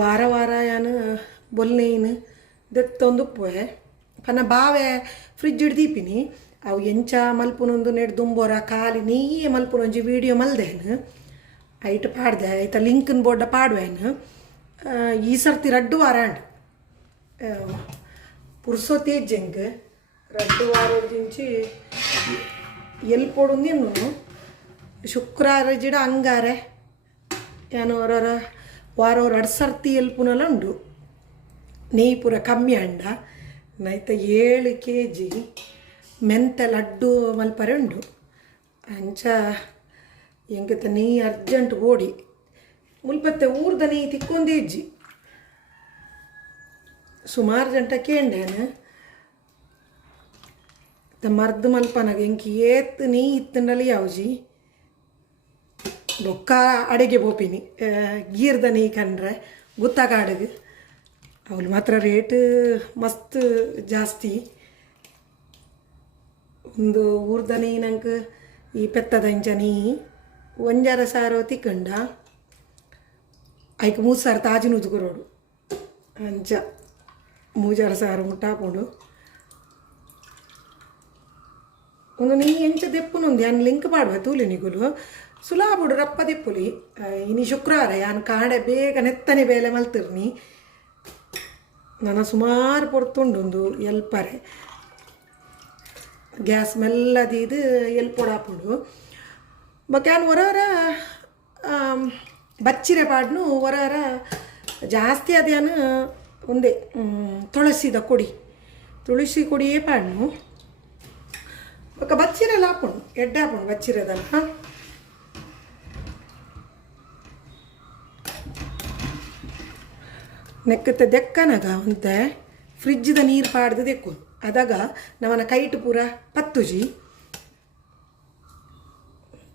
ವಾರ ವಾರ ಯಾನು ಬೊಲ್ನೇನು ದೆತ್ತೊಂದು ಪನ್ನ ಬಾವೆ ಫ್ರಿಜ್ ಹಿಡ್ದೀಪಿನಿ ಅವು ಎಂಚ ಮಲ್ಪುನೊಂದು ನೆಡ್ ದುಂಬೋರ ಕಾಲಿ ನೀಯೇ ಮಲ್ಪುನೊಂಜಿ ವೀಡಿಯೋ ಮಲ್ದೇನು. ಐಟ್ ಪಾಡ್ದೆ, ಐತ ಲಿಂಕ್ನ ಬೋರ್ಡ ಪಾಡ್ವೇನು. ಈ ಸರ್ತಿ ರಡ್ಡು ವಾರ ಅಂಡು. ಪುರ್ಸೊತಿ ಜಂಗ್ ರಡ್ಡು ವಾರದಿಂಚಿ ಎಲ್ಲಿ ಪೋಡುಂದೇನು ಶುಕ್ರವಾರ ಜಿಡ ಹಂಗಾರೆ ಏನೋ ಅವರವರ ವಾರ ಎರಡು ಸರ್ತಿ ಎಲ್ಪುನಲ್ಲ ಉಂಡು. ನೆಯ್ ಪೂರ ಕಮ್ಮಿ ಅಂಡ ನೈತ ಏಳು ಕೆ ಜಿ ಮೆಂತೆ ಲಡ್ಡು ಮಲ್ಪರೆ ಉಂಡು. ಅಂಚ ಎಂಕತ ನೀ ಅರ್ಜೆಂಟ್ ಓಡಿ. ಮುಲ್ಪತ್ತೆ ಊರ್ದ ನೀ ತಿಕ್ಕೊಂದೇ ಸುಮಾರು ಜಂಟ ಕೇಂಡೇನು ಮರ್ದು ಮಲ್ಪನಾಗ ಎಂಕಿ ಏತ್ ನೀ ಇತ್ತಂಡಲ್ಲಿ ಯಾವ್ಜಿ? ಬೊಕ್ಕ ಅಡಿಗೆ ಬೋಪಿನಿ. ಗೀರ್ದ ನೀ ಕಂಡ್ರೆ ಗುತ್ತಾಗ ಅಡಗು ಅವಳು ಮಾತ್ರ ರೇಟ್ ಮಸ್ತ್ ಜಾಸ್ತಿ. ಒಂದು ಊರ್ದ ನೀ ನಂಗೆ ಈ ಪೆತ್ತದ ಇಂಚ ನೀ ಒಂಜರ ಸಾರು ತಿಕ್ಕಂಡ ಐಕ್ ಮೂರು ಸಾರು ತಾಜಿನ ಉಜ್ಕೊರೋಡು ಅಂಚ ಮೂಜಾರ ಸಾರು ಮುಟ್ಟಾಕೊಂಡು ಒಂದು ನೀ ಎಂಚ ದೆಪ್ಪುನೊಂದು ಅನ್ ಲಿಂಕ್ ಮಾಡುವ ತೂಲಿ ನಿಗುಲು. ಸುಲಾಬುಡು ರಪ್ಪದಿಪ್ಪುಲಿ ಇನಿ ಶುಕ್ರವಾರ, ಯಾನ್ ಕಾಡೆ ಬೇಗ ನೆತ್ತನೆ ಬೇಲೆ ಮಲ್ತಿರ್ನಿ. ನಾನು ಸುಮಾರು ಪೊರ್ತುಂಡೊಂದು ಎಲ್ಪರೆ. ಗ್ಯಾಸ್ ಮೆಲ್ಲದಿದು ಎಲ್ಪೊಡಾಪುಡು ಬಕ್ಯಾನ್ ಹೊರವರ ಬಚ್ಚಿರೆ ಪಾಡ್ನು ಹೊರವರ ಜಾಸ್ತಿ ಅದೇನು ಒಂದೇ ತುಳಸಿದ ಕೊಡಿ. ತುಳಸಿ ಕೊಡಿಯೇ ಪಾಡ್ನು. ಬಕ್ಕ ಬಚ್ಚಿರಲ್ಲ ಹಾಕೊಂಡು ಎಡ್ಡೆ ಹಾಕೊಂಡು ಬಚ್ಚಿರದಲ್ಲ ನೆಕ್ಕತ್ತೆ ದೆಕ್ಕನಗ ಒಂತೆ ಫ್ರಿಜ್ದ ನೀರು ಪಾಡ್ದು ದೆಕ್ಕು. ಅದಾಗ ನವನ ಕೈಟ್ ಪೂರ ಪತ್ತುಜಿ.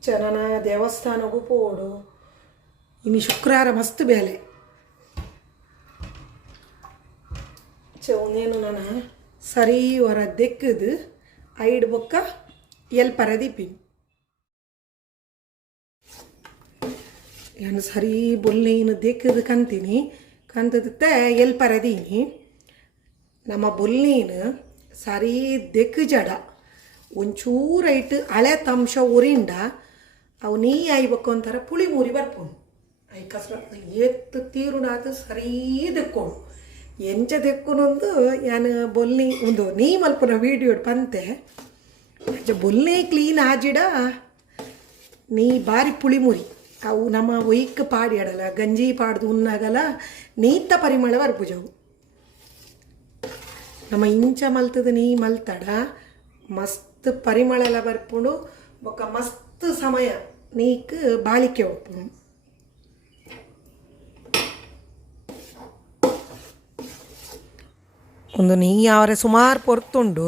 ಚನನ ದೇವಸ್ಥಾನಗೂ ಪೋಡು. ಇನ್ನು ಶುಕ್ರವಾರ ಮಸ್ತ್ ಬೇಲೆ ಚೌನೇನು ನಾನು ಸರಿ ಹೊರ ದೆಕ್ಕದು. ಐಡ್ ಬೊಕ್ಕ ಎಲ್ ಪರದೀಪಿನ್ ಏನು ಸರಿ ಬೊಲ್ನೇನು ದೆಕ್ಕದು ಕಂತೀನಿ. ಕಂತದತ್ತೆ ಎಲ್ ಪರದೀನಿ ನಮ್ಮ ಬೊಲ್ನೇನು ಸರಿ ದೆಕ್ಕು ಜಡ. ಒಂಚೂರೈಟ್ ಹಳೆ ತಂಶ ಉರಿಂಡ ಅವು ನೀ ಆಯ್ಬೇಕು ಅಂತಾರೆ ಪುಳಿ ಮೂರಿ ಬರ್ಪುಣು. ಐ ಕಸ ಎತ್ತು ತೀರುನಾತು ಸರಿ ದೆಕ್ಕೋಣು. ಎಂಚ ದೆಕ್ಕುನೊಂದು ಯಾನು ಬೊಲ್ನಿ, ಒಂದು ನೀ ಮಲ್ಪುನ ವೀಡಿಯೋ ಪಂತೆ. ಬೊಲ್ನೆ ಕ್ಲೀನ್ ಆಜಿಡ ನೀ ಬಾರಿ ಪುಳಿ ಮುರಿ. ಅವು ನಮ್ಮ ವೈಕ್ ಪಾಡಿ ಆಡಲ್ಲ ಗಂಜಿ ಪಾಡ್ದು ಉನ್ನಾಗಲ್ಲ ನೀತ ಪರಿಮಳ ಬರ್ಪುಜವು ನಮ್ಮ ಇಂಚ ಮಲ್ತದ ನೀ ಮಲ್ತಡ, ಮಸ್ತ್ ಪರಿಮಳ ಎಲ್ಲ ಬರ್ಪುಂಡು, ಬೊಕ್ಕ ಮಸ್ತ್ ಸಮಯ ನೀಕ್ ಬಾಳಿಕೆ ಒಪ್ಪುಂಡು ಒಂದು ನೀ ಅವರೆ ಸುಮಾರು ಪೊರ್ತುಂಡು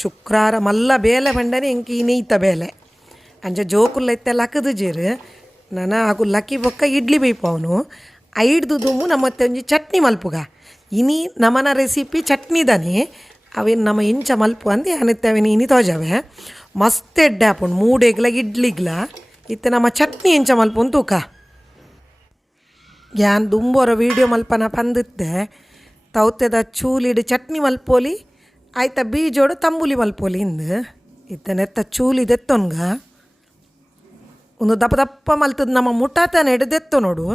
ಶುಕ್ರವಾರ ಮಲ್ಲ ಬೇಲೆ ಬಂಡನೆ ಎಂಕಿ ನೀತ ಬೇಲೆ. ಅಂಜ ಜೋಕುಲ್ಲ ಇತ್ತೆಲ್ಲ ಹಕ್ಕದು ಜೇರು ನಾನು, ಹಾಗೂ ಲಕ್ಕಿ ಬೊಕ್ಕ ಇಡ್ಲಿ ಬೈಪವನು ಐಡ್ದು ದುಮ್ಮು ನಮ್ಮ ಒಂಜಿ ಚಟ್ನಿ ಮಲ್ಪುಗ. ಇನಿ ನಮನ ರೆಸಿಪಿ ಚಟ್ನಿ ದನಿ ಅವೇನು ನಮ್ಮ ಇಂಚ ಮಲ್ಪು ಅಂದು ಅನಿತ್ತವೇನು ಇನಿ ತೋಜವೆ. ಮಸ್ತ್ ಎಡ್ಡೆ ಹಾಪುಂಡು ಮೂಡೆಗ್ಲ ಇಡ್ಲಿಗ್ಲ ಇತ್ತೆ ನಮ್ಮ ಚಟ್ನಿ ಇಂಚ ಮಲ್ಪು ತೂಕ ಯಾನ್ ದುಂಬೋರ ವೀಡಿಯೋ ಮಲ್ಪನ ಪಂದಿತ್ತೆ. ತೌತೆದ ಚೂಲಿಡು ಚಟ್ನಿ ಮಲ್ಪೋಲಿ, ಆಯ್ತ ಬೀಜೋಡು ತಂಬುಲಿ ಮಲ್ಪೋಲಿ ಇಂದು. ಇತ್ತ ನೆತ್ತ ಚೂಲಿ ದೆತ್ತೊನ್ಗ. ಒಂದು ದಪ್ಪ ದಪ್ಪ ಮಲ್ತದ ನಮ್ಮ ಮುಟ್ಟಾತನ ಹಿಡ್ದೆತ್ತು ನೋಡು.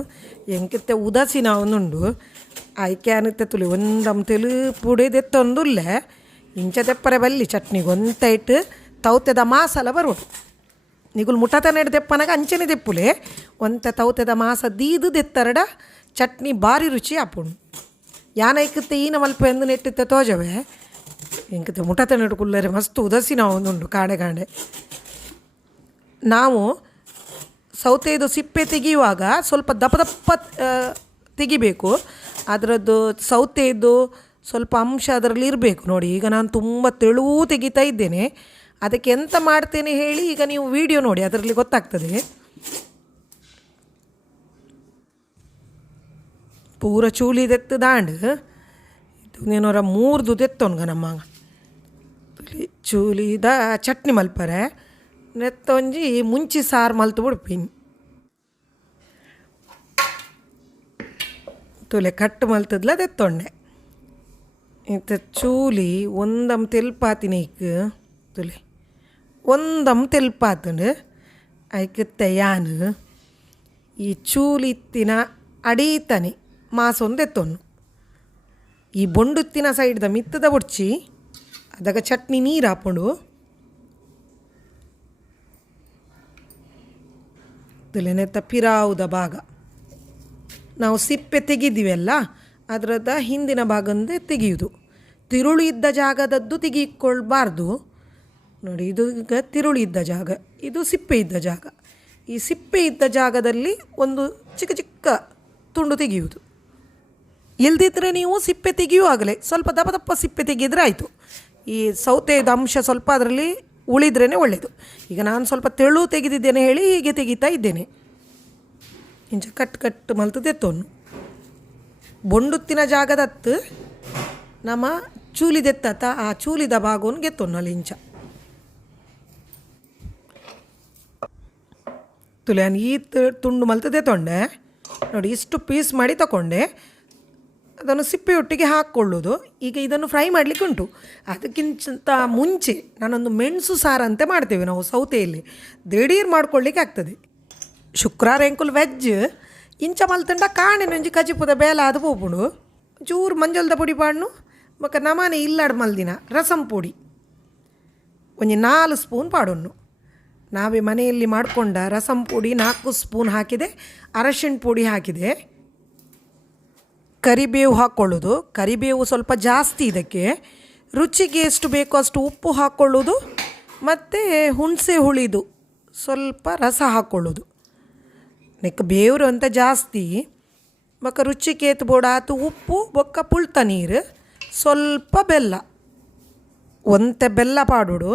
ಎಂಕಿತ್ತೆ ಉದಾಸೀನ ಅವನುಂಡು ಆಯ್ಕೆ ಅನ್ನತ್ತೆ ತುಳಿ ಒಂದಮ್ ತೆಲು ಪುಡಿ ದೆತ್ತೊಂದುಲ್ಲೆ ಇಂಚ ತೆಪ್ಪರೆ ಬಲ್ಲಿ ಚಟ್ನಿಗೆ ಒಂತ ಇಟ್ಟು ತೌತೆದ ಮಾಸಲ ಬರೋಡು. ನಿಗುಲ್ ಮುಟ್ಟಾತನ ಹಿಡ್ದೆಪ್ಪನಾಗ ಅಂಚನೆ ದೆಪ್ಪುಲೆ. ಒಂತ ತೌತೆದ ಮಾಸ ದೀದು ದೆತ್ತರಡ, ಚಟ್ನಿ ಭಾರಿ ರುಚಿ ಆಪುಂಡು. ಯಾನೈಕತ್ತೆ ಈನ ಮಲ್ಪ ಎಂದು ನೆಟ್ಟಿತ್ತೆ ತೋಜವೆ. ಇಂಕತ್ತೆ ಮುಟ್ಟಾತನ ಹಿಡ್ಕೊಳ್ಳರೆ ಮಸ್ತ್ ಉದಸಿನ ಅವನುಂಡು ಕಾಡೆ ಕಾಡೆ ನಾವು ಸೌತೆದು ಸಿಪ್ಪೆ ತೆಗೆಯುವಾಗ ಸ್ವಲ್ಪ ದಪ್ಪ ದಪ್ಪ ತೆಗಿಬೇಕು. ಅದರದ್ದು ಸೌತೆದು ಸ್ವಲ್ಪ ಅಂಶ ಅದರಲ್ಲಿ ಇರಬೇಕು. ನೋಡಿ, ಈಗ ನಾನು ತುಂಬ ತೆಳುವು ತೆಗಿತಾ ಇದ್ದೇನೆ. ಅದಕ್ಕೆ ಎಂತ ಮಾಡ್ತೇನೆ ಹೇಳಿ ಈಗ ನೀವು ವಿಡಿಯೋ ನೋಡಿ, ಅದರಲ್ಲಿ ಗೊತ್ತಾಗ್ತದೆ. ಪೂರ ಚೂಲಿ ದೆತ್ತು ದಾಂಡು. ಇದು ನೀನೋರ ಮೂರ್ದು ದೆತ್ತೊನ್ಗ ನಮ್ಮ ಚೂಲಿದ ಚಟ್ನಿ ಮಲ್ಪರೆ. ನೆತ್ತೊಂಜಿ ಮುಂಚಿ ಸಾರು ಮಲ್ತು ಬಿಡ್ಪಿನಿ. ತುಲೆ ಕಟ್ ಮಲ್ತದ್ಲ ತೆತ್ತೊಂಡೆ ಇತ್ತ ಚೂಲಿ ಒಂದಂ ತೆಲ್ಪಾತಿನ ಈಕ್ ತುಲೆ. ಒಂದಂ ತೆಲ್ಪಾತುಂಡು ಐಕತ್ತೆ ಯಾನು. ಈ ಚೂಲಿತ್ತಿನ ಅಡೀತನೆ ಮಾಸೊಂದು ಎತ್ತೊನ್ನು ಈ ಬೊಂಡುತ್ತಿನ ಸೈಡ್ದ ಮಿತ್ತದ ಬುಡ್ಚಿ, ಅದಾಗ ಚಟ್ನಿ ನೀರು ಹಾಕೊಂಡು ನೆತ್ತ ಪಿರಾವುದ ಭಾಗ. ನಾವು ಸಿಪ್ಪೆ ತೆಗೆದಿವೆಲ್ಲ, ಅದರದ ಹಿಂದಿನ ಭಾಗಂದೇ ತೆಗೆಯುವುದು ತಿರುಳು ಇದ್ದ ಜಾಗದದ್ದು ತೆಗಿಕೊಳ್ಬಾರ್ದು ನೋಡಿ, ಇದು ಈಗ ತಿರುಳು ಇದ್ದ ಜಾಗ, ಇದು ಸಿಪ್ಪೆ ಇದ್ದ ಜಾಗ. ಈ ಸಿಪ್ಪೆ ಇದ್ದ ಜಾಗದಲ್ಲಿ ಒಂದು ಚಿಕ್ಕ ಚಿಕ್ಕ ತುಂಡು ತೆಗೆಯುವುದು ಇಲ್ದಿದ್ರೆ ನೀವು ಸಿಪ್ಪೆ ತೆಗೆಯುವಾಗಲೇ ಸ್ವಲ್ಪ ದಪ್ಪ ದಪ್ಪ ಸಿಪ್ಪೆ ತೆಗೆದ್ರೆ ಆಯಿತು. ಈ ಸೌತೆದ ಅಂಶ ಸ್ವಲ್ಪ ಅದರಲ್ಲಿ ಉಳಿದ್ರೇ ಒಳ್ಳೆಯದು ಈಗ ನಾನು ಸ್ವಲ್ಪ ತೆಳು ತೆಗೆದಿದ್ದೇನೆ ಹೇಳಿ ಹೀಗೆ ತೆಗಿತಾ ಇದ್ದೇನೆ. ಇಂಚ ಕಟ್ ಕಟ್ ಮಲ್ತು ತೆತ್ತೋನು ಬೊಂಡುತ್ತಿನ ಜಾಗದತ್ತು ನಮ್ಮ ಚೂಲಿದೆತ್ತ ಆ ಚೂಲಿದ ಭಾಗವನ್ನು ಗೆತ್ತೋನು ಅಲ್ಲಿ ಇಂಚ ತುಲ್ಯಾನ್ ಈ ತುಂಡು ಮಲ್ತದೆ ತೊಂಡೆ. ನೋಡಿ ಇಷ್ಟು ಪೀಸ್ ಮಾಡಿ ತಗೊಂಡೆ ಅದನ್ನು ಸಿಪ್ಪೆಯೊಟ್ಟಿಗೆ ಹಾಕ್ಕೊಳ್ಳೋದು ಈಗ ಇದನ್ನು ಫ್ರೈ ಮಾಡಲಿಕ್ಕೆ ಉಂಟು. ಅದಕ್ಕಿಂತ ಮುಂಚೆ ನಾನೊಂದು ಮೆಣಸು ಸಾರಂತೆ ಮಾಡ್ತೇವೆ ನಾವು ಸೌತೆಯಲ್ಲಿ. ದಿಢೀರ್ ಮಾಡ್ಕೊಳ್ಳಿಕ್ಕೆ ಆಗ್ತದೆ. ಶುಕ್ರವಾರ ಎಂಕುಲ್ ವೆಜ್, ಇಂಚ ಮಲ್ತಂಡ ಕಾಣೆ ನಂಜಿ ಕಜಿಪುದ ಬೇಲ ಅದು ಪೋಪುಡು. ಚೂರು ಮಂಜಲ್ದ ಪುಡಿ ಪಾಡ್ನು ಮಕ್ಕ ನಮನೆ ಇಲ್ಲಾಡ್ ಮಲ್ದಿನ ರಸಂ ಪುಡಿ. ಒಂಜಿ ನಾಲ್ಕು ಸ್ಪೂನ್ ಪಾಡೊನ್ನು ನಾವೇ ಮನೆಯಲ್ಲಿ ಮಾಡಿಕೊಂಡ ರಸಂ ಪುಡಿ ನಾಲ್ಕು ಸ್ಪೂನ್ ಹಾಕಿದೆ, ಅರಶಿಣ ಪುಡಿ ಹಾಕಿದೆ. ಕರಿಬೇವು ಹಾಕ್ಕೊಳ್ಳೋದು ಕರಿಬೇವು ಸ್ವಲ್ಪ ಜಾಸ್ತಿ ಇದಕ್ಕೆ. ರುಚಿಗೆ ಎಷ್ಟು ಬೇಕೋ ಅಷ್ಟು ಉಪ್ಪು ಹಾಕ್ಕೊಳ್ಳೋದು ಮತ್ತು ಹುಣಸೆ ಹುಳಿದು ಸ್ವಲ್ಪ ರಸ ಹಾಕ್ಕೊಳ್ಳೋದು ನೆಕ್ಕ ಬೇವ್ರು ಅಂತ ಜಾಸ್ತಿ. ಬೊಕ್ಕ ರುಚಿಗೆ ಬೋಡ ಆತು ಉಪ್ಪು, ಬೊಕ್ಕ ಪುಳ್ತ ನೀರು, ಸ್ವಲ್ಪ ಬೆಲ್ಲ. ಒಂತೆ ಬೆಲ್ಲ ಪಾಡುಡು.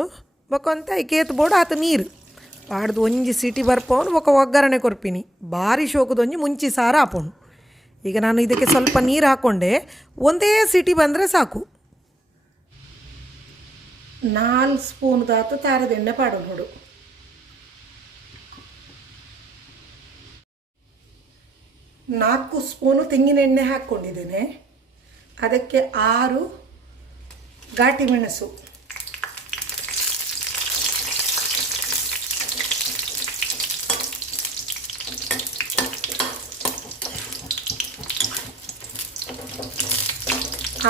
ಬೊಕ್ಕ ಒಂತೆ ಕೇತು ಬೋಡ ಆತು ನೀರು. ಪಾಡ್ದು ಒಂಜಿ ಸಿಟಿ ಬರ್ಪವನು ಬೊಕ್ಕ ಒಗ್ಗರಣೆ ಕೊರ್ಪಿನಿ. ಭಾರಿ ಶೋಕದೊಂಜಿ ಮುಂಚಿ ಸಾರು ಹಾಪೋನು ಈಗ ನಾನು ಇದಕ್ಕೆ ಸ್ವಲ್ಪ ನೀರು ಹಾಕ್ಕೊಂಡೆ ಒಂದೇ ಸಿಟಿ ಬಂದರೆ ಸಾಕು. ನಾಲ್ಕು ಸ್ಪೂನ್ದಾತು ತಾರದ ಎಣ್ಣೆ ಪಾಡೋದು ನೋಡು. ನಾಲ್ಕು ಸ್ಪೂನು ತೆಂಗಿನ ಎಣ್ಣೆ ಹಾಕ್ಕೊಂಡಿದ್ದೇನೆ ಅದಕ್ಕೆ ಆರು ಘಾಟಿ ಮೆಣಸು.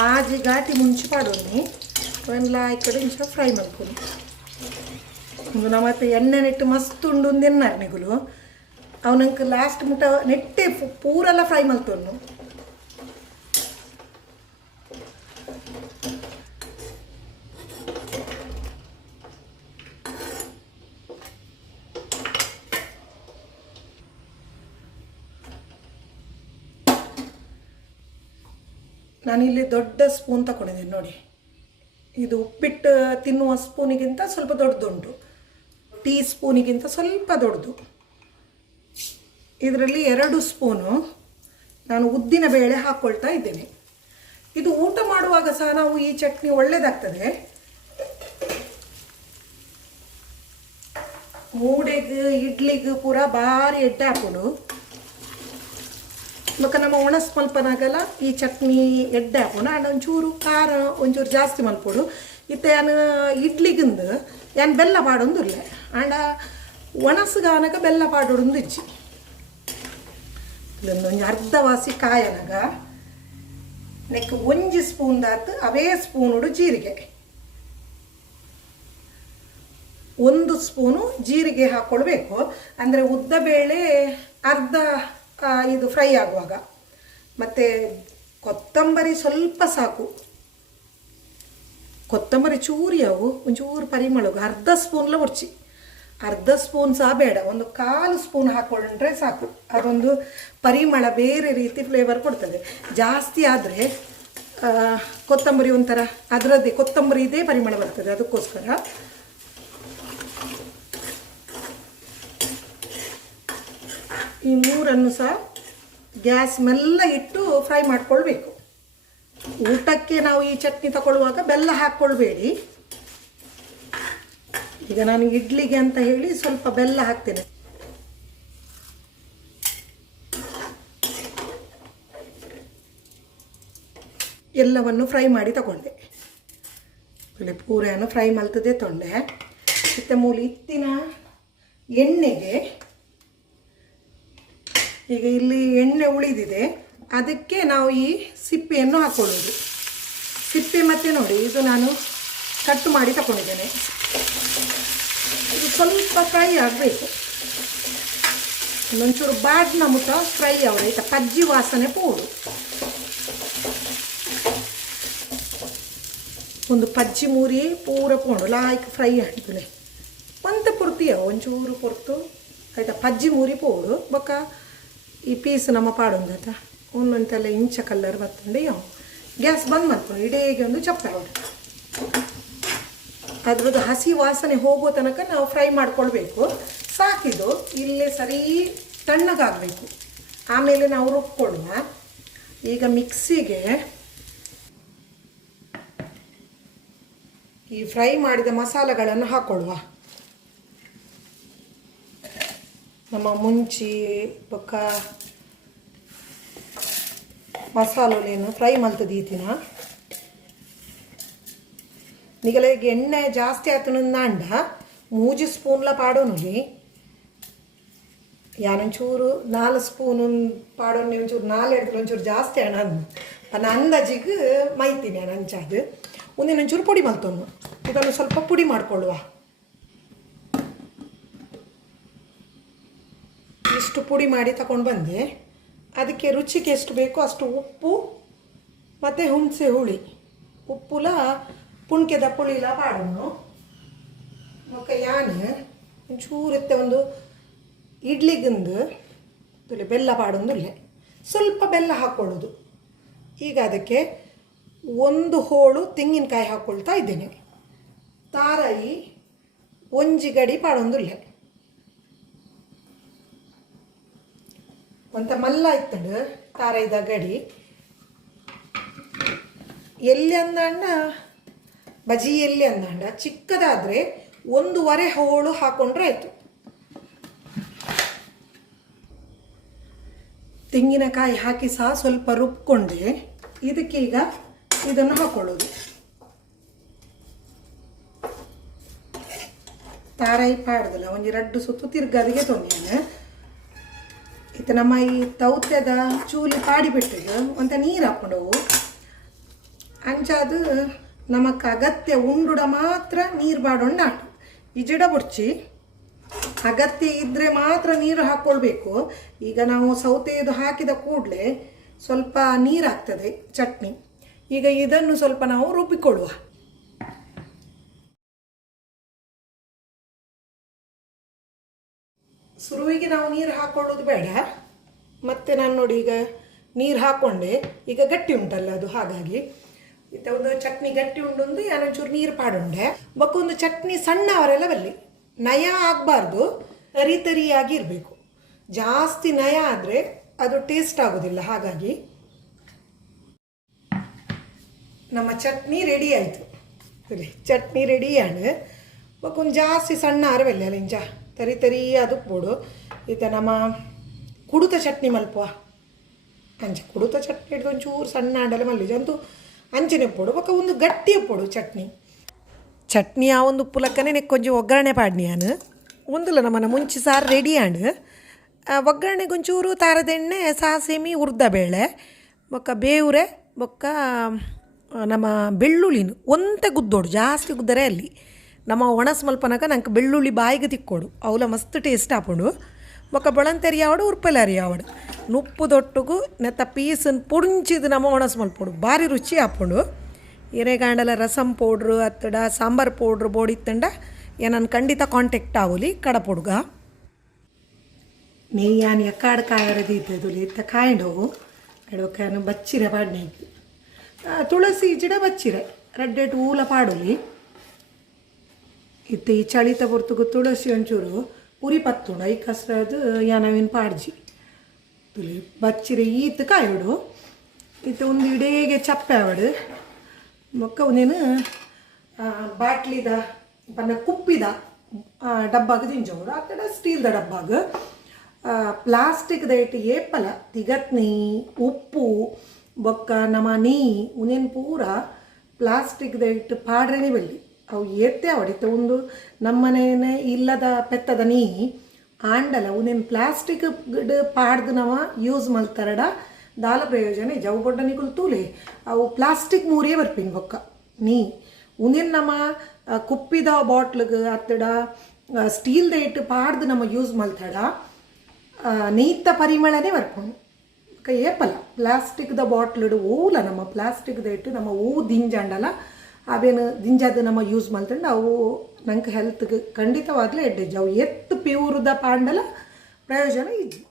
ಆಜಿ ಘಾಟಿ ಮುಂಚೆ ಪಾಡೋನಿ ಅವನ್ನೆಲ್ಲ ಈ ಕಡೆ ಇಂಚ ಫ್ರೈ ಮಾಡ್ಕೊಂಡು ಒಂದು ನಮ್ಮತ್ತೆ ಎಣ್ಣೆ ನೆಟ್ಟು ಮಸ್ತ್ ಉಂಡು ಒಂದು ಎನ್ನಾರು ನಿಗುಲು ಅವನಂಕ ಲಾಸ್ಟ್ ಮುಟ ನೆಟ್ಟೆ ಪು- ಪೂರೆಲ್ಲ ಫ್ರೈ ಮಲ್ತೊನ್ನು ನಾನಿಲ್ಲಿ ದೊಡ್ಡ ಸ್ಪೂನ್ ತಗೊಂಡಿದ್ದೀನಿ ನೋಡಿ. ಇದು ಉಪ್ಪಿಟ್ಟು ತಿನ್ನುವ ಸ್ಪೂನಿಗಿಂತ ಸ್ವಲ್ಪ ದೊಡ್ಡದುಂಟು. ಟೀ ಸ್ಪೂನಿಗಿಂತ ಸ್ವಲ್ಪ ದೊಡ್ಡದು. ಇದರಲ್ಲಿ ಎರಡು ಸ್ಪೂನು ನಾನು ಉದ್ದಿನ ಬೇಳೆ ಹಾಕ್ಕೊಳ್ತಾ ಇದ್ದೇನೆ. ಇದು ಊಟ ಮಾಡುವಾಗ ಸಹ ನಾವು ಈ ಚಟ್ನಿ ಒಳ್ಳೆಯದಾಗ್ತದೆ ಮೂಡೆಗೆ, ಇಡ್ಲಿಗೂ ಪೂರ ಭಾರಿ ಎಡ್ಡೆ ಹಾಕೋದು ಬೊಕ್ಕ ನಮ್ಮ ಒಣಸ್ ಮಲ್ಪನಾಗಲ್ಲ ಈ ಚಟ್ನಿ ಎಡ್ಡೆ ಹಾಕೋಣ. ಆ್ಯಂಡ್ ಒಂಚೂರು ಖಾರ ಒಂಚೂರು ಜಾಸ್ತಿ ಮಲ್ಪೋಡು ಇತ್ತೆ ಏನು ಇಡ್ಲಿಗಿಂದು ಏನು ಬೆಲ್ಲ ಪಾಡೊಂದು ಇಲ್ಲ. ಆಂಡ ಒಣಸ್ಗಾನಗ ಬೆಲ್ಲ ಪಾಡೊಂದು ಇಚ್ಚಿ. ಇಲ್ಲೊಂದು ಅರ್ಧ ವಾಸಿ ಕಾಯನಗ. ನೆಕ್ ಒಂಜಿ ಸ್ಪೂನ್ ದಾತು ಅವೇ ಸ್ಪೂನುಡು ಜೀರಿಗೆ. ಒಂದು ಸ್ಪೂನು ಜೀರಿಗೆ ಹಾಕೊಳ್ಬೇಕು. ಅಂದರೆ ಉದ್ದಬೇಳೆ ಅರ್ಧ ಆ, ಇದು ಫ್ರೈ ಆಗುವಾಗ. ಮತ್ತು ಕೊತ್ತಂಬರಿ ಸ್ವಲ್ಪ ಸಾಕು. ಕೊತ್ತಂಬರಿ ಚೂರಿ ಅವು, ಒಂಚೂರು ಪರಿಮಳವು ಅರ್ಧ ಸ್ಪೂನ್ಲ ಉರ್ಚಿ ಅರ್ಧ ಸ್ಪೂನ್ ಸಹ ಬೇಡ, ಒಂದು ಕಾಲು ಸ್ಪೂನ್ ಹಾಕ್ಕೊಂಡ್ರೆ ಸಾಕು. ಅದೊಂದು ಪರಿಮಳ ಬೇರೆ ರೀತಿ ಫ್ಲೇವರ್ ಕೊಡ್ತದೆ. ಜಾಸ್ತಿ ಆದರೆ ಕೊತ್ತಂಬರಿ ಒಂಥರ ಅದರದ್ದೇ, ಕೊತ್ತಂಬರಿ ಇದೇ ಪರಿಮಳ ಬರ್ತದೆ, ಅದಕ್ಕೋಸ್ಕರ. ಈ ಮೂರನ್ನು ಸಹ ಗ್ಯಾಸ್ ಮೆಲ್ಲ ಇಟ್ಟು ಫ್ರೈ ಮಾಡಿಕೊಳ್ಬೇಕು. ಊಟಕ್ಕೆ ನಾವು ಈ ಚಟ್ನಿ ತಗೊಳ್ಳುವಾಗ ಬೆಲ್ಲ ಹಾಕ್ಕೊಳ್ಬೇಡಿ. ಈಗ ನಾನು ಇಡ್ಲಿಗೆ ಅಂತ ಹೇಳಿ ಸ್ವಲ್ಪ ಬೆಲ್ಲ ಹಾಕ್ತೇನೆ. ಎಲ್ಲವನ್ನು ಫ್ರೈ ಮಾಡಿ ತಗೊಂಡೆ. ಒಳ್ಳೆ ಪೂರೆಯನ್ನು ಫ್ರೈ ಮಲ್ತದೆ ತೊಂಡೆ. ಮತ್ತೆ ಮೂಲ ಇತ್ತಿನ ಎಣ್ಣೆಗೆ ಈಗ ಇಲ್ಲಿ ಎಣ್ಣೆ ಉಳಿದಿದೆ. ಅದಕ್ಕೆ ನಾವು ಈ ಸಿಪ್ಪೆಯನ್ನು ಹಾಕೊಳ್ಳೋದು ಸಿಪ್ಪೆ ಮತ್ತೆ ನೋಡಿ, ಇದು ನಾನು ಕಟ್ ಮಾಡಿ ತಗೊಂಡಿದ್ದೇನೆ ಇದು ಸ್ವಲ್ಪ ಫ್ರೈ ಆಗಬೇಕು. ಒಂಚೂರು ಬಾಡ್ನ ಮುಟ್ಟ ಫ್ರೈ ಆಯ್ತಾ? ಪಜ್ಜಿ ವಾಸನೆ ಪೋಡು ಒಂದು ಪಜ್ಜಿ ಮೂರಿ ಪೂರ ಪೋಂಡು ಲಾಯ್ಕ್ ಫ್ರೈ ಹಾಕಿದ್ದೇನೆ ಒಂತ ಪುರ್ತಿಯ? ಒಂಚೂರು ಪೊರ್ತು. ಆಯಿತಾ? ಪಜ್ಜಿ ಮೂರಿ ಪೋಡು ಬೊಕ್ಕ ಈ ಪೀಸ್ ನಮ್ಮ ಪಾಡೊಂದಾಯ್ತಾ ಒಂದೊಂತೆಲ್ಲ ಇಂಚ ಕಲ್ಲರ್ ಬರ್ತಂಡೆ ಯಾವ? ಗ್ಯಾಸ್ ಬಂದ್ ಮಾಡ್ಕೊಂಡು ಇಡೀಗೆ ಒಂದು ಚಪ್ಪೆ ಹೊಡೆ ಅದ್ರದ್ದು ಹಸಿ ವಾಸನೆ ಹೋಗೋ ತನಕ ನಾವು ಫ್ರೈ ಮಾಡ್ಕೊಳ್ಬೇಕು. ಸಾಕಿದು ಇಲ್ಲೇ ಸರಿ ತಣ್ಣಗಾಗಬೇಕು. ಆಮೇಲೆ ನಾವು ರುಬ್ಕೊಳ್ಳುವ ಈಗ ಮಿಕ್ಸಿಗೆ ಈ ಫ್ರೈ ಮಾಡಿದ ಮಸಾಲೆಗಳನ್ನು ಹಾಕೊಳ್ಳುವ. ನಮ್ಮ ಮುಂಚಿ ಬೊಕ್ಕ ಮಸಾಲೆಯನ್ನು ಫ್ರೈ ಮಲ್ತದೀತಿನ ನಿಗಲಿಗೆ ಎಣ್ಣೆ ಜಾಸ್ತಿ ಆತನ ನಾಂಡ ಮೂಜಿ ಸ್ಪೂನ್ಲ ಪಾಡೋನುಲಿ ಯಾನೊಂಚೂರು ನಾಲ್ಕು ಸ್ಪೂನ್ ಪಾಡೋನು ಒಂಚೂರು ನಾಲ್ಕು ಹಿಡಿದ್ರೆ ಒಂಚೂರು ಜಾಸ್ತಿ ಹಣ ನನ್ನ ಅಂದಾಜಿಗೆ ಮೈತೀನಿ ನಾನು ಅಂಚಾದು ಒಂದಿನ ಒಂಚೂರು ಪುಡಿ ಮಲ್ತೊನ್ನು ಇದನ್ನು ಸ್ವಲ್ಪ ಪುಡಿ ಮಾಡ್ಕೊಳ್ಳುವ ಇಷ್ಟು ಪುಡಿ ಮಾಡಿ ತಗೊಂಡು ಬಂದೆ. ಅದಕ್ಕೆ ರುಚಿಗೆ ಎಷ್ಟು ಬೇಕೋ ಅಷ್ಟು ಉಪ್ಪು, ಮತ್ತು ಹುಣಸೆ ಹುಳಿ. ಉಪ್ಪುಲ ಪುಣ್ಕೆದ ಪುಳಿಲ ಪಾಡೋನು. ಮೊಕ್ಕ ಯಾನ, ಒಂಚೂರತ್ತೆ ಒಂದು ಇಡ್ಲಿಗಿಂದು, ತುಲೆ ಬೆಲ್ಲ ಪಾಡೊಂದುಲ್ಲೆ ಸ್ವಲ್ಪ ಬೆಲ್ಲ ಹಾಕ್ಕೊಳ್ಳೋದು ಈಗ ಅದಕ್ಕೆ ಒಂದು ಹೋಳು ತೆಂಗಿನಕಾಯಿ ಹಾಕ್ಕೊಳ್ತಾ ಇದ್ದೇನೆ. ತಾರಾಯಿ ಒಂಜಿ ಗಡಿ ಪಾಡೊಂದುಲ್ಲೆ ಒಂತ ಮಲ್ಲ ಇತ್ತಂಡು ತಾರೈದ ಗಡಿ. ಎಲ್ಲಿ ಅಂದಾಂಡ ಬಜಿ ಎಲ್ಲಿ ಅಂದಾಂಡ ಚಿಕ್ಕದಾದರೆ ಒಂದೂವರೆ ಹೋಳು ಹಾಕೊಂಡ್ರೆ ಆಯಿತು. ತೆಂಗಿನಕಾಯಿ ಹಾಕಿ ಸಹ ಸ್ವಲ್ಪ ರುಬ್ಕೊಂಡೆ. ಇದಕ್ಕೆ ಈಗ ಇದನ್ನು ಹಾಕೊಳ್ಳೋದು. ತಾರಾಯಿ ಪಾಡ್ದಲ್ಲ ಒಂಜಿ ರಡ್ಡು ಸುತ್ತು ತಿರ್ಗದಿಗೆ ತೊಂದಿದ್ದೇನೆ ಇತ್ತು ನಮ್ಮ ಈ ತೌತ್ಯದ ಚೂಲಿ ಪಾಡಿ ಅಂತ ನೀರು ಹಾಕೊಂಡವು ಅಂಚಾದು ನಮಕ್ ಅಗತ್ಯ ಉಂಡುಡ ಮಾತ್ರ ನೀರು ಬಾಡೋಣ ಈ ಜಿಡ ಬುಡ್ಚಿ ಅಗತ್ಯ ಇದ್ದರೆ ಮಾತ್ರ ನೀರು ಹಾಕ್ಕೊಳ್ಬೇಕು ಈಗ ನಾವು ಸೌತೆಯದು ಹಾಕಿದ ಕೂಡಲೇ ಸ್ವಲ್ಪ ನೀರು ಹಾಕ್ತದೆ ಚಟ್ನಿ. ಈಗ ಇದನ್ನು ಸ್ವಲ್ಪ ನಾವು ರುಬ್ಬಿಕೊಳ್ಳುವ. ಸುರುವಿಗೆ ನಾವು ನೀರು ಹಾಕೊಳ್ಳೋದು ಬೇಡ. ಮತ್ತೆ ನಾನು ನೋಡಿ ಈಗ ನೀರು ಹಾಕ್ಕೊಂಡೆ ಈಗ ಗಟ್ಟಿ ಉಂಟಲ್ಲ ಅದು, ಹಾಗಾಗಿ. ಇತ್ತ ಒಂದು ಚಟ್ನಿ ಗಟ್ಟಿ ಉಂಡೊಂದು, ಯಾರೊಂಚೂರು ನೀರು ಪಾಡುಂಡೆ. ಬಕ್ಕೊಂದು ಚಟ್ನಿ ಸಣ್ಣ ಅವರೆಲ್ಲ ಬರಲಿ ನಯ ಆಗಬಾರ್ದು, ತರಿ ತರಿಯಾಗಿ ಇರಬೇಕು. ಜಾಸ್ತಿ ನಯ ಆದರೆ ಅದು ಟೇಸ್ಟ್ ಆಗೋದಿಲ್ಲ, ಹಾಗಾಗಿ. ನಮ್ಮ ಚಟ್ನಿ ರೆಡಿ ಆಯಿತು. ಸರಿ ಚಟ್ನಿ ರೆಡಿಯಾಣ ಬಕ್ಕೊಂದು ಜಾಸ್ತಿ ಸಣ್ಣ ಅರವೆಲ್ಲ ಇಂಚ ತರಿ ತರಿ ಅದಕ್ಕೆ ಬೋಡು ಈತ ನಮ್ಮ ಕುಡುತ ಚಟ್ನಿ ಮಲ್ಪುವ. ಅಂಚೆ ಕುಡುತ ಚಟ್ನಿ ಹಿಡಿದು ಒಂಚೂರು ಸಣ್ಣ ಅಂಡಲ ಮಲ್ಲಿಜ ಅಂತೂ ಅಂಚನೆ ಪೊಡು ಬೊಕ್ಕ ಒಂದು ಗಟ್ಟಿಯ ಪೊಡು ಚಟ್ನಿ. ಚಟ್ನಿ ಆ ಒಂದು ಪುಲಕ್ಕನೆ ನೆಕ್ ಕೊಂಚ ಒಗ್ಗರಣೆ ಪಾಡ್ನಿ ನಾನು ಒಂದಲ್ಲ ನಮ್ಮನ ಮುಂಚೆ ಸಾರು ರೆಡಿ ಆಂಡ್ ಒಗ್ಗರಣೆ ಒಂಚೂರು ತಾರದೆಣ್ಣೆ, ಸಾಸಿಮಿ, ಉರ್ದ ಬೇಳೆ ಬೊಕ್ಕ ಬೇವ್ರೆ ಬೊಕ್ಕ ನಮ್ಮ ಬೆಳ್ಳುಳ್ಳಿನ, ಒಂತೆ ಗುದ್ದೋಡು ಜಾಸ್ತಿ ಗುದ್ದರೆ ಅಲ್ಲಿ. ನಮ್ಮ ಒಣ ಸ್ವಲ್ಪನಾಗ ನಂಗೆ ಬೆಳ್ಳುಳ್ಳಿ ಬಾಯಿಗೆ ತಿಕ್ಕೋಡು. ಅವಲ ಮಸ್ತ್ ಟೇಸ್ಟ್ ಹಾಕೊಂಡು. ಮೊಕ್ಕ ಬಳಂತೆರಿ ಯಾವಡು ಉರ್ಪೆಲಾರಿ ಯಾವಡು ನುಪ್ಪು ದೊಟ್ಟುಗು, ನೆತ್ತ ಪೀಸನ್ ಪುಂಚಿದು ನಮ್ಮ ಒಣ ಸ್ವಲ್ಪಡು ಭಾರಿ ರುಚಿ ಹಾಕೊಂಡು. ಎರೆಗಾಂಡಲ ರಸಂ ಪೌಡ್ರು, ಅತ್ತಡ, ಸಾಂಬಾರು ಪೌಡ್ರು, ಬೋಡಿ ತಂಡ ಏನನ್ನ ಖಂಡಿತ ಕಾಂಟ್ಯಾಕ್ಟ್ ಆಗೋಲಿ. ಕಡಪುಡ್ಗ നെയ്യാൻ എക്കാട് കായറത് ഇതുപോലെ ഇത്ത കായണ്ടോവും എടവക്കാനും ബച്ചിര പാടിനേക്ക് ತುಳಸಿ ഇച്ചിടെ ಬಚ್ಚಿರೆ. റെഡായിട്ട് ಊಲ ಪಾಡೋಲಿ. ಇತ್ತ ಈ ಚಳಿತ ಹೊರ್ತುಗು ತುಳಸಿ ಒಂಚೂರು ಉರಿ ಪತ್ತುಂಡು ಐ ಕಸ್ರದು ಯಾನವಿನ ಪಾಡ್ಜಿ. ತುಳಿ ಬಚ್ಚಿರೆ ಈತ ಕಾಯೋಡು. ಇತ್ತ ಒಂದು ಇಡೇಗೆ ಚಪ್ಪೆ ಅವಡು ಮೊಕ್ಕ ಒಂದೇನು ಬಾಟ್ಲಿದ ಬನ್ನ ಕುಪ್ಪಿದ ಡಬ್ಬಾಗ ತಿಂಜೋಡು ಆ ಕಡೆ ಸ್ಟೀಲ್ದ ಡಬ್ಬಾಗ. ಪ್ಲಾಸ್ಟಿಕ್ ಇಟ್ಟು ಏಪಲ, ತಿಗತ್ನಿ, ಉಪ್ಪು, ಬೊಕ್ಕ ನಮ್ಮ ನೀ ಉನೇನು ಪೂರ ಪ್ಲಾಸ್ಟಿಕ್ದ ಇಟ್ಟು ಪಾಡ್ರೆನೆ ಬೆಳ್ಳಿ. ಅವು ಎತ್ತೆ ಹೊಡಿತ. ಒಂದು ನಮ್ಮನೇನೆ ಇಲ್ಲದ ಪೆತ್ತದ ನೀ ಆಂಡಲ ಒಂದೇನು ಪ್ಲಾಸ್ಟಿಕ್ ಗಿಡ ಪಾಡ್ದು ನಾವು ಯೂಸ್ ಮಲ್ತಾರಡ. ದಾಲ ಪ್ರಯೋಜನ ಜವು ಬೊಡ್ಡ ತೂಲೆ. ಅವು ಪ್ಲಾಸ್ಟಿಕ್ ಮೂರೇ ಬರ್ಪಿನ ಬೊಕ್ಕ. ನೀ, ಉನೇನು ನಮ್ಮ ಕುಪ್ಪಿದ ಬಾಟ್ಲಿಗೆ ಅತ್ತಡ ಸ್ಟೀಲ್ದ ಇಟ್ಟು ಪಾಡ್ದು ನಮ್ಮ ಯೂಸ್ ಮಲ್ತಾಡ. ನೀತ ಪರಿಮಳನೇ ಬರ್ಕೊಂಡು ಏಪಲ್ಲ ಪ್ಲಾಸ್ಟಿಕ್ದ ಬಾಟ್ಲ್ ಊಲ ನಮ್ಮ ಪ್ಲಾಸ್ಟಿಕ್ದ ಇಟ್ಟು ನಮ್ಮ ಹೂ ದಿಂಜಂಡಲ್ಲ ಅವೇನು ದಿಂಜಾದ ನಮ್ಮ ಯೂಸ್ ಮಾಡ್ತಂಡು ಅವು ನಂಗೆ ಹೆಲ್ತ್ಗೆ ಖಂಡಿತವಾಗ್ಲೇ ಎಡ್ಡೆಜ್ಜು ಅವು ಎತ್ತು ಪ್ಯೂರ್ದ ಪಾಂಡಲ, ಪ್ರಯೋಜನ ಇಜ್ಜಿ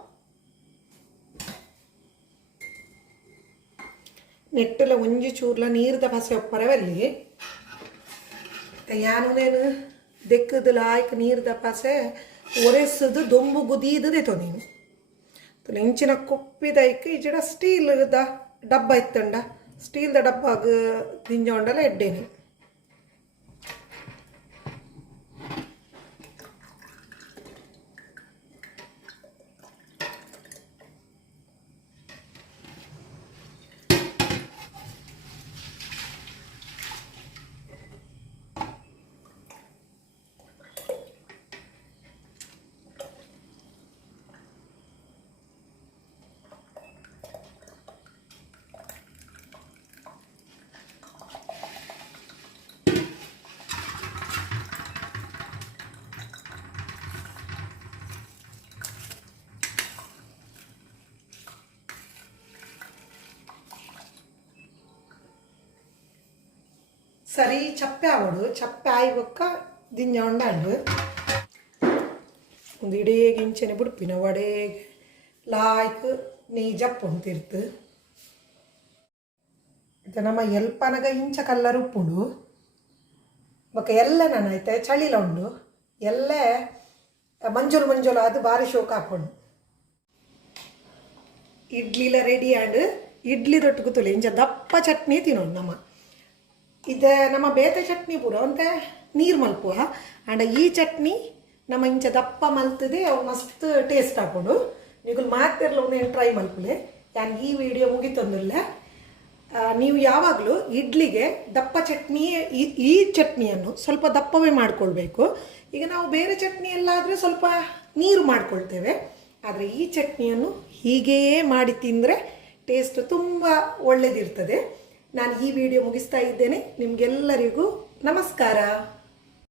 ನೆಟ್ಟಲ ಒಂಜಿ ಚೂರ್ಲ ನೀರ್ದ ಬಸೆ ಒಪ್ಪರವಲ್ಲಿ, ಯಾನುನೇನು ದೆಕ್ಕದ ಲಾಯ್ಕ್ ನೀರ್ದ ಪಸೆ ಒರೆಸದು ದೊಂಬು ಗುದೀದು ತೋ ನೀನು. ಇಂಚಿನ ಕುಪ್ಪಿದೈಕ್ ಸ್ಟೀಲ್ ಸ್ಟೀಲ್ದ ಡಬ್ಬ ಇತ್ತಂಡ. ಸ್ಟೀಲ್ದ ಡಬ್ಬಾಗ ತಿಂಜೊಂಡಲ ಎಡ್ಡೇನಿ ಸರಿ, ಚಪ್ಪೆ ಆವಡು ಚಪ್ಪೆ ಆಯಿ ಬೊಕ್ಕ ದಿಂಜ ಉಂಡಾಂಡು ಒಂದು ಇಡೀಗೆ ಇಂಚನೆ ಬಿಡ್ಪಿನ ವಡೆಗೆ ಲಾಯ್ಕ್ ನೀ ಜಪ್ಪು ಅಂತಿರ್ತು ಇದು ನಮ್ಮ ಎಲ್ಪನಗ ಇಂಚ ಕಲ್ಲರ್ ಉಪ್ಪುಂಡು. ಬೊಕ್ಕ ಎಲ್ಲ ನಾನು ಚಳಿಲ ಉಂಡು. ಎಲ್ಲ ಮಂಜುಲು ಮಂಜುಲು ಅದು ಭಾರಿ ಶೋಕ ಹಾಕೊಂಡು. ಇಡ್ಲಿಲ ರೆಡಿ ಆಂಡ್ ಇಡ್ಲಿ ದೊಟ್ಟು ಕೂತಲೆ ಇಂಚ ದಪ್ಪ ಚಟ್ನಿ ತಿನ್ನೋಣ ನಮ್ಮ. ಇದು ನಮ್ಮ ಬೇತೆ ಚಟ್ನಿ ಪೂರ ಅಂತ ನೀರು ಮಲ್ಪುವ. ಆ್ಯಂಡ್ ಈ ಚಟ್ನಿ ನಮ್ಮ ಇಂಚ ದಪ್ಪ ಮಲ್ತದೆ, ಅವು ಮಸ್ತ್ ಟೇಸ್ಟ್ ಹಾಕೊಂಡು ನೀವು ಮಾತಿರಲ್ಲ ಒಂದೇ ಟ್ರೈ ಮಲ್ಪುಲೆ. ನಾನು ಈ ವಿಡಿಯೋ ಮುಗಿತಂದಿಲ್ಲ. ನೀವು ಯಾವಾಗಲೂ ಇಡ್ಲಿಗೆ ದಪ್ಪ ಚಟ್ನಿ, ಈ- ಈ ಚಟ್ನಿಯನ್ನು ಸ್ವಲ್ಪ ದಪ್ಪವೇ ಮಾಡ್ಕೊಳ್ಬೇಕು. ಈಗ ನಾವು ಬೇರೆ ಚಟ್ನಿ ಎಲ್ಲಾದರೆ ಸ್ವಲ್ಪ ನೀರು ಮಾಡ್ಕೊಳ್ತೇವೆ. ಆದರೆ ಈ ಚಟ್ನಿಯನ್ನು ಹೀಗೆಯೇ ಮಾಡಿ ತಿಂದರೆ ಟೇಸ್ಟ್ ತುಂಬ ಒಳ್ಳೆಯದಿರ್ತದೆ ನಾನು ಈ ವಿಡಿಯೋ ಮುಗಿಸ್ತಾ ಇದ್ದೇನೆ. ನಿಮಗೆಲ್ಲರಿಗೂ ನಮಸ್ಕಾರ.